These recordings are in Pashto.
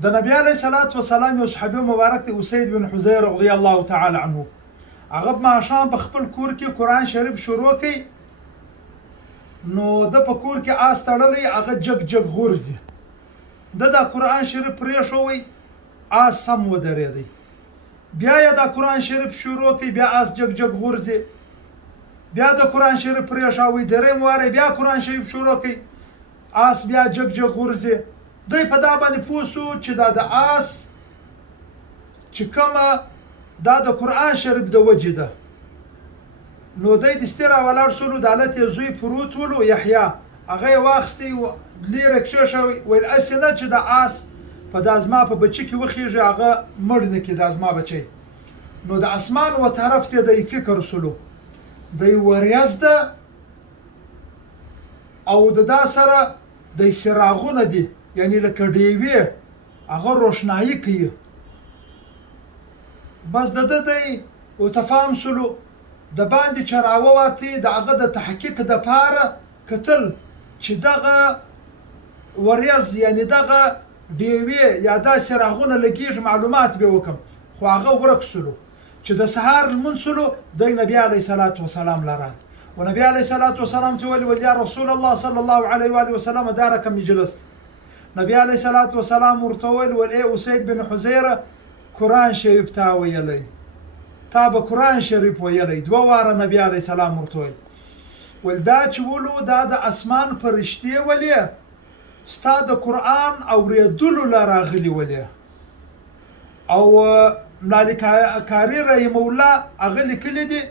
د نبی علیه الصلاة والسلام یو صحابي مبارک دی اسید بن حذیر رضی الله تعالی عنه. هغه ماښام په خپل کور کې قرآن شریف شروع کړي، نو د په کور کې آس تړلی، هغه جګ جګ غورځي. د قرآن شریف پرېښوی، آس سم ودرېدی. بیا یې د قرآن شریف شروع کړي، بیا آس جګ جګ غورځي. بیا د قرآن شریف پرېښوی، درېیم وار بیا قرآن شریف شروع کړي، آس بیا جګ جګ غورځي. دوی په دا باندې پوه سو چې دا د آس چې کومه دا د قرآن شریف د وجې ده. نو دوی دستي راولاړ سولو، د هلته یې زوی پروت ولو یحیی، هغه یې واخیستی لیرې کښېښوی، ویل هسې نه چې د آس په دا زما په بچي کې وخېږي، هغه مړ نه کړي دا زما بچی. نو د اسمان و طرف ته دی فکر سولو، دی وریځ ده او د دا سره د څراغونه دي، یعنی لکه ډیوې، هغه روشنایي کوي. بس د ده دی وتفاهم سولو، د باندې چې راووتې د هغه د تحقیق دپاره کتل چې دغه وریځ یعنی دغه ډیوې یا دا څراغونه لګېږي، معلومات به وکړم. خو هغه ورک سولو چې د سهار لمونځ سولو، دی نبي علیه الصلاة والسلام لرال و نبي علیه الصلاة والسلام ته ویل یا رسول الله صلی الله علیه و آله وسلم دا رقم جلست. نبی علیه الصلاة والسلام ورته ویل ای اسید بن حذیره، قرآن شریف تا ویلی، تا به قرآن شریف ویلی. دوه واره نبی علیه السلام ورته ویل دا چې ولو دا د اسمان فرشتې ولې ستا د قرآن اورېدلو له راغلي ولې. او ملالکاري رحمه الله هغه لیکلي دي،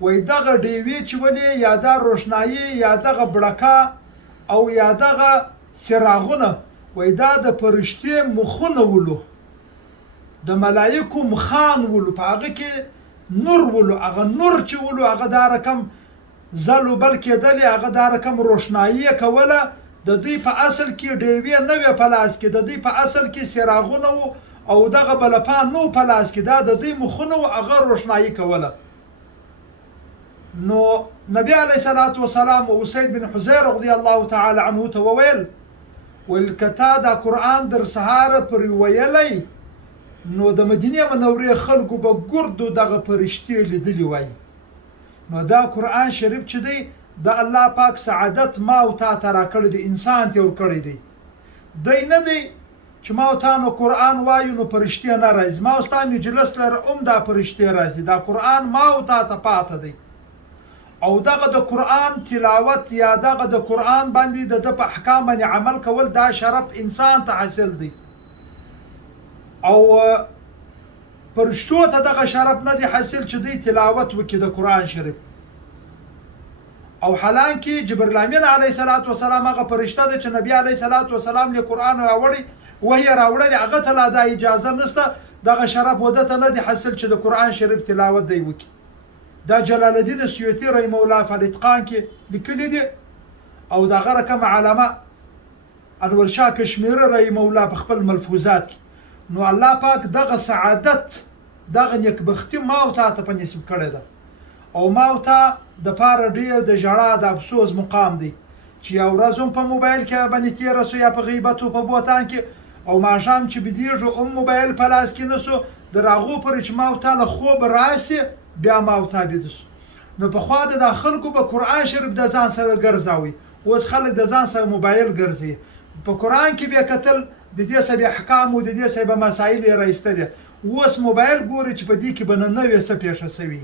وایي دغه ډیوې چې ولې یا دا روشنایي یا دغه بړکه او یا دغه څراغونه، وایي دا د فرشتې مخونه ولو، د ملایکو مخان ولو، په هغه کې نور ولو. هغه نور چې ولو هغه دا رقم ځلو بل کېدلې، هغه دا رقم روشنایي کوله. د دوی په اصل کې ډیوې نه وې په لاس کې، د دوی په اصل کې څراغونه وو او دغه بلپان نو په لاس کې، دا د دوی مخونه وو، هغه روشنایي کوله. نو نبی علیه الصلاة والسلام و اسید بن حذیر رضی الله تعالی عنه ته وویل که تا دا قرآن در سهار پرې ویلی، نو د مدینې منورې خلکو به ګردو دغه فرشتې لیدلي وای. نو دا قرآن شریف چې دی د الله پاک سعادت ما او تا ته راکړی دی، انسان ته ورکړی دی. دی نه دی چې ما او تا نو قرآن وایو نو فرشتې نه راځي، ما او ستا مجلس لره هم دا فرشتې راځي. دا قرآن ما او تا ته پاته دی. او دغه د قرآن تلاوت یا دغه د قرآن باندې د په احکام باندې عمل کول، دا شرف انسان ته حاصل دی. او فرشتو ته دغه شرف نه دی حاصل چې دوی تلاوت وکړي د قرآن شریف. او حالانکه جبرئیل امین علیه الصلاة والسلام هغه فرشته ده چې نبی علیه الصلاة والسلام له قرآن راوړی، وحی راوړی، هغه ته لا دا اجازه نشته، دغه شرف وده ته نه دی حاصل چې د قرآن شریف تلاوت دی وکړي. دا جلال الدین سیوطي رحمه الله په الاتقان کې لیکلي دي، او دغه رقم علامه انور شاه کشمیری رحمه الله په خپل ملفوظات کې. نو الله پاک دغه سعادت، دغه نیکبختي ما او تا ته په نصیب کړې ده. او ما او تا د پاره ډېر د ژړا د افسوس مقام دی چې یو ورځ هم په موبایل کې باندې تېره سو، یا په غیبت او په بوتان کې، او ماښام چې بدېږو هم موبایل په لاس کې نه سو، د راغو پورې چې ما او تا له خوب راسي بیا ما او تا بیده سو. نو پخوا د خلکو په قرآن شریف د ځان سره ګرځاوي، اوس خلک د ځان سره موبایل ګرځي. په قرآن کې بیا کتل د دې سبې احکام او د دې سبې مسایل یې را ایستلي، اوس موبایل ګوري چې په دې کې به نه نوې څه پېښه سوي.